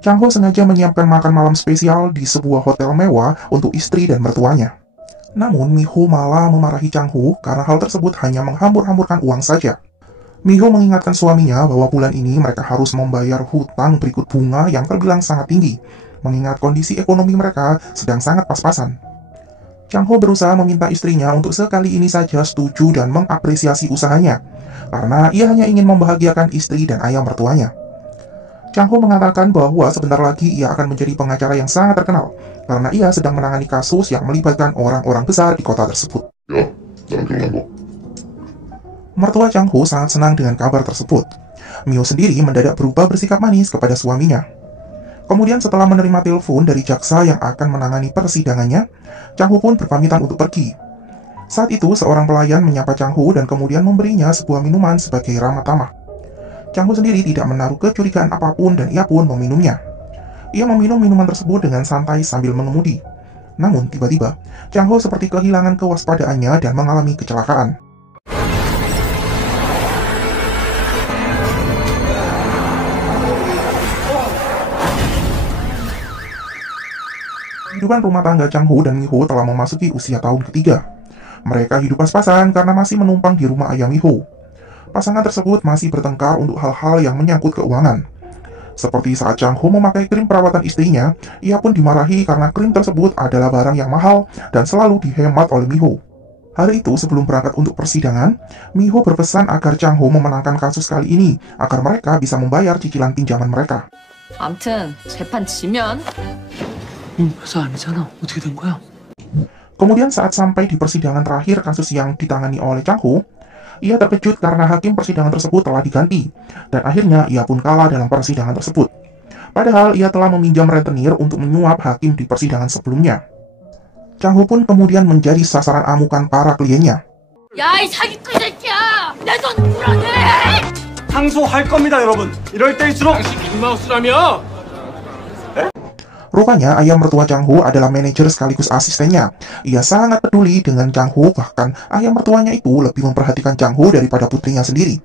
Chang Ho sengaja menyiapkan makan malam spesial di sebuah hotel mewah untuk istri dan mertuanya. Namun, Mi-ho malah memarahi Chang Ho karena hal tersebut hanya menghambur-hamburkan uang saja. Mi-ho mengingatkan suaminya bahwa bulan ini mereka harus membayar hutang berikut bunga yang terbilang sangat tinggi, mengingat kondisi ekonomi mereka sedang sangat pas-pasan. Chang Ho berusaha meminta istrinya untuk sekali ini saja setuju dan mengapresiasi usahanya, karena ia hanya ingin membahagiakan istri dan ayah mertuanya. Chang Ho mengatakan bahwa sebentar lagi ia akan menjadi pengacara yang sangat terkenal, karena ia sedang menangani kasus yang melibatkan orang-orang besar di kota tersebut. Ya, dalam keringan kok. Mertua Chang Ho sangat senang dengan kabar tersebut. Mio sendiri mendadak berubah bersikap manis kepada suaminya. Kemudian setelah menerima telepon dari jaksa yang akan menangani persidangannya, Chang Ho pun berpamitan untuk pergi. Saat itu, seorang pelayan menyapa Chang Ho dan kemudian memberinya sebuah minuman sebagai ramah tamah. Chang Ho sendiri tidak menaruh kecurigaan apapun dan ia pun meminumnya. Ia meminum minuman tersebut dengan santai sambil mengemudi. Namun, tiba-tiba, Chang Ho seperti kehilangan kewaspadaannya dan mengalami kecelakaan. Kehidupan rumah tangga Chang Ho dan Mi-ho telah memasuki usia tahun ketiga. Mereka hidup pas-pasan karena masih menumpang di rumah ayah Mi-ho. Pasangan tersebut masih bertengkar untuk hal-hal yang menyangkut keuangan. Seperti saat Chang Ho memakai krim perawatan istrinya, ia pun dimarahi karena krim tersebut adalah barang yang mahal dan selalu dihemat oleh Mi-ho. Hari itu sebelum berangkat untuk persidangan, Mi-ho berpesan agar Chang Ho memenangkan kasus kali ini agar mereka bisa membayar cicilan pinjaman mereka. 암튼 재판 지면 회사 아니잖아. 어떻게 된 거야? Kemudian saat sampai di persidangan terakhir kasus yang ditangani oleh Chang Ho, ia terkejut karena hakim persidangan tersebut telah diganti, dan akhirnya ia pun kalah dalam persidangan tersebut. Padahal ia telah meminjam rentenir untuk menyuap hakim di persidangan sebelumnya. Chang Ho pun kemudian menjadi sasaran amukan para kliennya. 야, 이 사기꾼 새끼야! 내 돈 물어내! 항소할 겁니다, 여러분. 이럴 때일수록 당신 빅마우스라며? Rupanya ayah mertua Chang Ho adalah manajer sekaligus asistennya. Ia sangat peduli dengan Chang Ho, bahkan ayah mertuanya itu lebih memperhatikan Chang Ho daripada putrinya sendiri.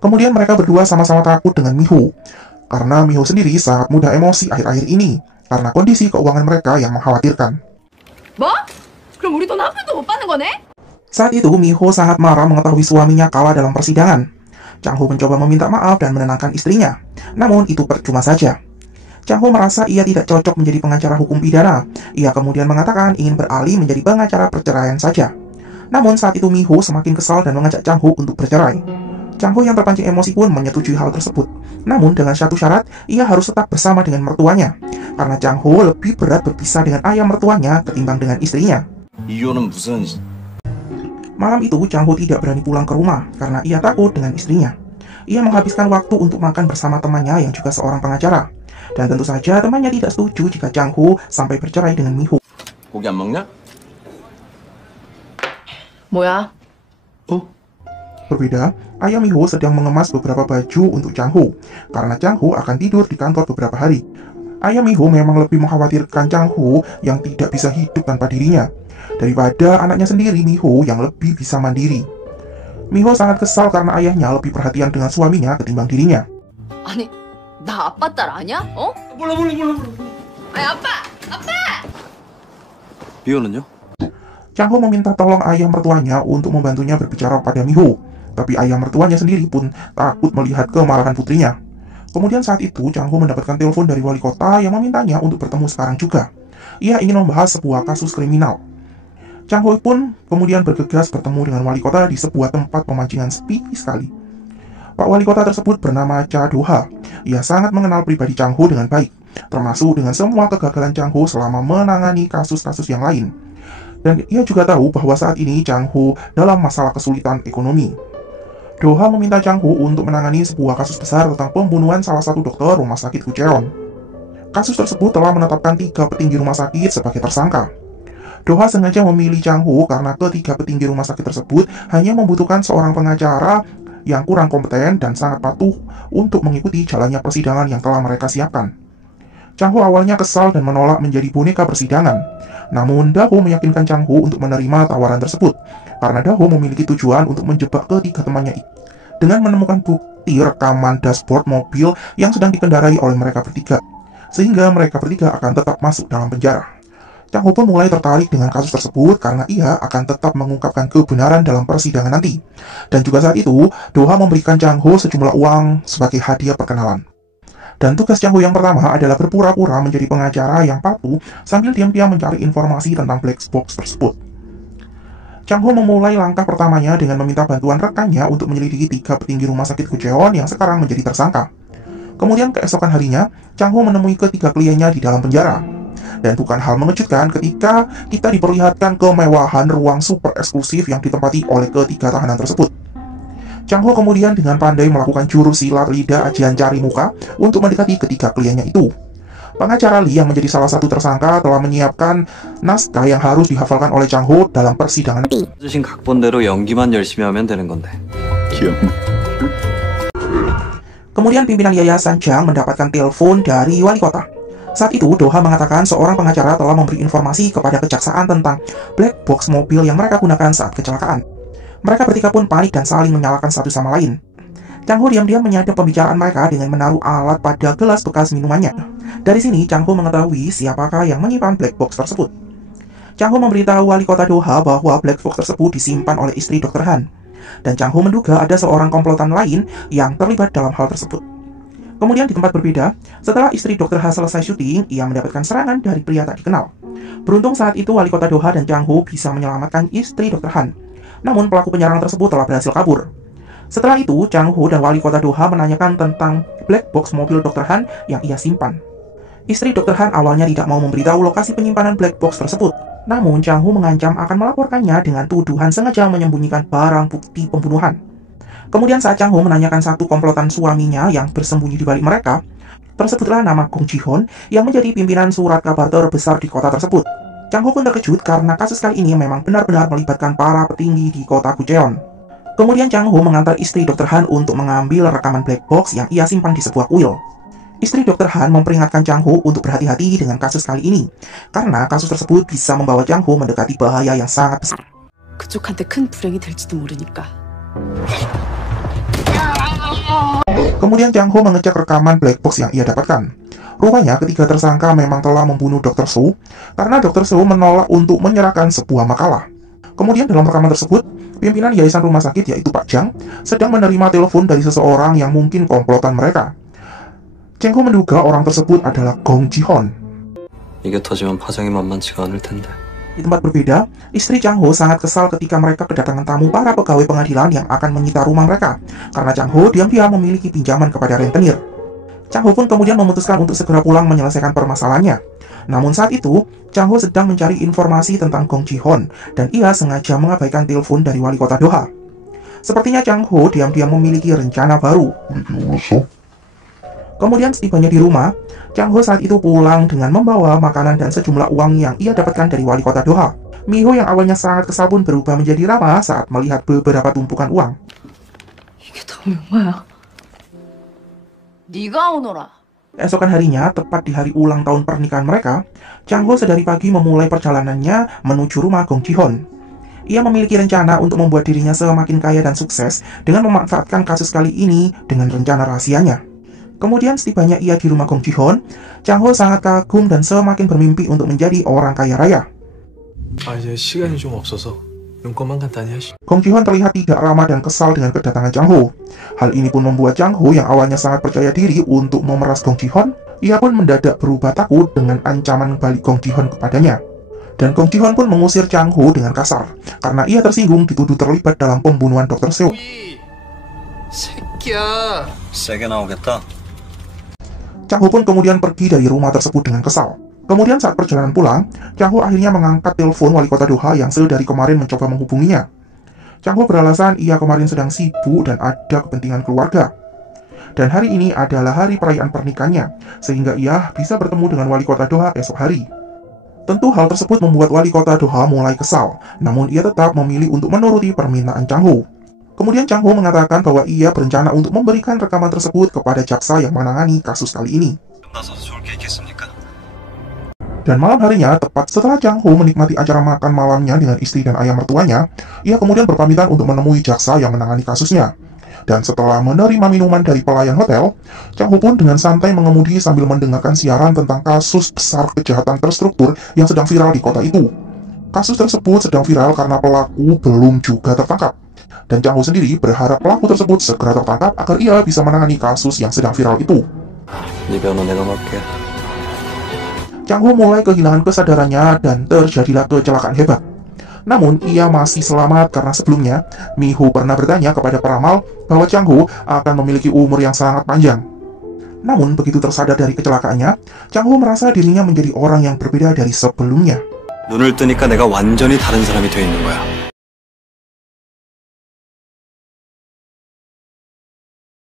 Kemudian mereka berdua sama-sama takut dengan Mi-ho, karena Mi-ho sendiri sangat mudah emosi akhir-akhir ini, karena kondisi keuangan mereka yang mengkhawatirkan. 뭐? 그럼 우리 돈 한 푼도 못 받는 거네? Saat itu Mi-ho sangat marah mengetahui suaminya kalah dalam persidangan. Chang Ho mencoba meminta maaf dan menenangkan istrinya, namun itu percuma saja. Chang Ho merasa ia tidak cocok menjadi pengacara hukum pidana. Ia kemudian mengatakan ingin beralih menjadi pengacara perceraian saja. Namun saat itu Mi-ho semakin kesal dan mengajak Chang Ho untuk bercerai. Chang Ho yang terpancing emosi pun menyetujui hal tersebut. Namun dengan satu syarat, ia harus tetap bersama dengan mertuanya. Karena Chang Ho lebih berat berpisah dengan ayah mertuanya ketimbang dengan istrinya. 이유는 무슨... Malam itu Chang Ho tidak berani pulang ke rumah karena ia takut dengan istrinya. Ia menghabiskan waktu untuk makan bersama temannya yang juga seorang pengacara. Dan tentu saja temannya tidak setuju jika Chang Ho sampai bercerai dengan Mi-ho. 고기 안 먹냐? 뭐야? Berbeda, ayah Mi-ho sedang mengemas beberapa baju untuk Chang Ho, karena Chang Ho akan tidur di kantor beberapa hari. Ayah Mi-ho memang lebih mengkhawatirkan Chang Ho yang tidak bisa hidup tanpa dirinya, daripada anaknya sendiri Mi-ho yang lebih bisa mandiri. Mi-ho sangat kesal karena ayahnya lebih perhatian dengan suaminya ketimbang dirinya. 아니, 나 아빠 딸 아니야? 어? 몰라. 아니, 아빠! 비호는요? Chang Ho meminta tolong ayah mertuanya untuk membantunya berbicara pada Mi-ho, tapi ayah mertuanya sendiri pun takut melihat kemarahan putrinya. Kemudian saat itu, Chang Ho mendapatkan telepon dari wali kota yang memintanya untuk bertemu sekarang juga. Ia ingin membahas sebuah kasus kriminal. Chang Ho pun kemudian bergegas bertemu dengan wali kota di sebuah tempat pemancingan sepi sekali. Pak wali kota tersebut bernama Cha Do-ha. Ia sangat mengenal pribadi Chang Ho dengan baik, termasuk dengan semua kegagalan Chang Ho selama menangani kasus-kasus yang lain. Dan ia juga tahu bahwa saat ini Chang Ho dalam masalah kesulitan ekonomi. Do-ha meminta Chang Ho untuk menangani sebuah kasus besar tentang pembunuhan salah satu dokter rumah sakit Kucheon. Kasus tersebut telah menetapkan 3 petinggi rumah sakit sebagai tersangka. Do-ha sengaja memilih Chang Ho karena ketiga petinggi rumah sakit tersebut hanya membutuhkan seorang pengacara yang kurang kompeten dan sangat patuh untuk mengikuti jalannya persidangan yang telah mereka siapkan. Chang Ho awalnya kesal dan menolak menjadi boneka persidangan. Namun, Do-ha meyakinkan Chang Ho untuk menerima tawaran tersebut, karena Do-ha memiliki tujuan untuk menjebak ketiga temannya itu dengan menemukan bukti rekaman dashboard mobil yang sedang dikendarai oleh mereka bertiga. sehingga mereka bertiga akan tetap masuk dalam penjara. Chang Ho pun mulai tertarik dengan kasus tersebut karena ia akan tetap mengungkapkan kebenaran dalam persidangan nanti. Dan juga saat itu, Do-ha memberikan Chang Ho sejumlah uang sebagai hadiah perkenalan. Dan tugas Chang Ho yang pertama adalah berpura-pura menjadi pengacara yang patuh sambil diam-diam mencari informasi tentang black box tersebut. Chang Ho memulai langkah pertamanya dengan meminta bantuan rekannya untuk menyelidiki 3 petinggi rumah sakit Gucheon yang sekarang menjadi tersangka. Kemudian keesokan harinya, Chang Ho menemui ketiga kliennya di dalam penjara. Dan bukan hal mengejutkan ketika kita diperlihatkan kemewahan ruang super eksklusif yang ditempati oleh ketiga tahanan tersebut. Chang Ho kemudian dengan pandai melakukan jurus silat lidah ajian cari muka untuk mendekati ketiga kliennya itu. Pengacara Lee yang menjadi salah satu tersangka telah menyiapkan naskah yang harus dihafalkan oleh Chang Ho dalam persidangan nanti. 주신 각본대로 연기만 열심히 하면 되는 건데. Kemudian pimpinan Yayasan Jang mendapatkan telepon dari wali kota. Saat itu, Do-ha mengatakan seorang pengacara telah memberi informasi kepada kejaksaan tentang black box mobil yang mereka gunakan saat kecelakaan. Mereka bertiga pun panik dan saling menyalahkan satu sama lain. Chang Ho diam-diam menyadap pembicaraan mereka dengan menaruh alat pada gelas bekas minumannya. Dari sini, Chang Ho mengetahui siapakah yang menyimpan black box tersebut. Chang Ho memberitahu wali kota Do-ha bahwa black box tersebut disimpan oleh istri Dr. Han. Dan Chang Ho menduga ada seorang komplotan lain yang terlibat dalam hal tersebut. Kemudian di tempat berbeda, setelah istri Dr. Ha selesai syuting, ia mendapatkan serangan dari pria tak dikenal. Beruntung saat itu wali kota Do-ha dan Chang Ho bisa menyelamatkan istri Dr. Han. Namun pelaku penyerang tersebut telah berhasil kabur. Setelah itu, Chang Ho dan wali kota Do-ha menanyakan tentang black box mobil Dr. Han yang ia simpan. Istri Dr. Han awalnya tidak mau memberitahu lokasi penyimpanan black box tersebut. Namun, Chang Ho mengancam akan melaporkannya dengan tuduhan sengaja menyembunyikan barang bukti pembunuhan. Kemudian saat Chang Ho menanyakan satu komplotan suaminya yang bersembunyi di balik mereka, tersebutlah nama Gong Ji-hon yang menjadi pimpinan surat kabar terbesar di kota tersebut. Chang Ho pun terkejut karena kasus kali ini memang benar-benar melibatkan para petinggi di kota Gucheon. Kemudian Chang Ho mengantar istri Dr. Han untuk mengambil rekaman black box yang ia simpan di sebuah kuil. Istri Dr. Han memperingatkan Chang Ho untuk berhati-hati dengan kasus kali ini, karena kasus tersebut bisa membawa Chang Ho mendekati bahaya yang sangat besar. 그쪽한테 큰 불행이 될지도 모르니까. Kemudian Chang Ho mengecek rekaman black box yang ia dapatkan. Rupanya ketiga tersangka memang telah membunuh Dr. So, karena Dr. So menolak untuk menyerahkan sebuah makalah. Kemudian dalam rekaman tersebut, pimpinan yayasan rumah sakit yaitu Pak Jang sedang menerima telepon dari seseorang yang mungkin komplotan mereka. Chang Ho menduga orang tersebut adalah Gong Ji-hon. 이게 터지면 파장이 만만치가 않을 텐데. Di tempat berbeda, istri Chang Ho sangat kesal ketika mereka kedatangan tamu para pegawai pengadilan yang akan menyita rumah mereka, karena Chang Ho diam-diam memiliki pinjaman kepada rentenir. Chang Ho pun kemudian memutuskan untuk segera pulang menyelesaikan permasalahannya. Namun saat itu, Chang Ho sedang mencari informasi tentang Gong Ji-hon, dan ia sengaja mengabaikan telepon dari wali kota Do-ha. Sepertinya Chang Ho diam-diam memiliki rencana baru. Kemudian setibanya di rumah, Chang Ho saat itu pulang dengan membawa makanan dan sejumlah uang yang ia dapatkan dari wali kota Do-ha. Miho yang awalnya sangat kesal pun berubah menjadi ramah saat melihat beberapa tumpukan uang. 이게 다 얼마야? 네가 오너라. Keesokan harinya, tepat di hari ulang tahun pernikahan mereka, Chang Ho sedari pagi memulai perjalanannya menuju rumah Gong Ji-hon. Ia memiliki rencana untuk membuat dirinya semakin kaya dan sukses dengan memanfaatkan kasus kali ini dengan rencana rahasianya. Kemudian setibanya ia di rumah Gong Ji-hon, Chang Ho sangat kagum dan semakin bermimpi untuk menjadi orang kaya raya. 이제 시간이 좀 없어서 용건만 간단히 하시. Gong Ji-hon terlihat tidak ramah dan kesal dengan kedatangan Chang Ho. Hal ini pun membuat Chang Ho yang awalnya sangat percaya diri untuk memeras Gong Ji-hon, ia pun mendadak berubah takut dengan ancaman balik Gong Ji-hon kepadanya. Dan Gong Ji-hon pun mengusir Chang Ho dengan kasar, karena ia tersinggung dituduh terlibat dalam pembunuhan Dr. Seo. 새끼야. 세게 나오겠다. Chang Ho pun kemudian pergi dari rumah tersebut dengan kesal. Kemudian saat perjalanan pulang, Chang Ho akhirnya mengangkat telepon wali kota Do-ha yang sedari kemarin mencoba menghubunginya. Chang Ho beralasan ia kemarin sedang sibuk dan ada kepentingan keluarga. Dan hari ini adalah hari perayaan pernikahannya, sehingga ia bisa bertemu dengan wali kota Do-ha esok hari. Tentu hal tersebut membuat wali kota Do-ha mulai kesal, namun ia tetap memilih untuk menuruti permintaan Chang Ho. Kemudian Chang Ho mengatakan bahwa ia berencana untuk memberikan rekaman tersebut kepada jaksa yang menangani kasus kali ini. Dan malam harinya, tepat setelah Chang Ho menikmati acara makan malamnya dengan istri dan ayah mertuanya, ia kemudian berpamitan untuk menemui jaksa yang menangani kasusnya. Dan setelah menerima minuman dari pelayan hotel, Chang Ho pun dengan santai mengemudi sambil mendengarkan siaran tentang kasus besar kejahatan terstruktur yang sedang viral di kota itu. Kasus tersebut sedang viral karena pelaku belum juga tertangkap. Dan Chang Ho sendiri berharap pelaku tersebut segera tertangkap agar ia bisa menangani kasus yang sedang viral itu. 네 변호 내가 맡게. Chang Ho mulai kehilangan kesadarannya dan terjadilah kecelakaan hebat. Namun, ia masih selamat karena sebelumnya, Mi Ho pernah bertanya kepada peramal bahwa Chang Ho akan memiliki umur yang sangat panjang. Namun, begitu tersadar dari kecelakaannya, Chang Ho merasa dirinya menjadi orang yang berbeda dari sebelumnya. 눈을 뜨니까 내가 완전히 다른 사람이 돼 있는 거야.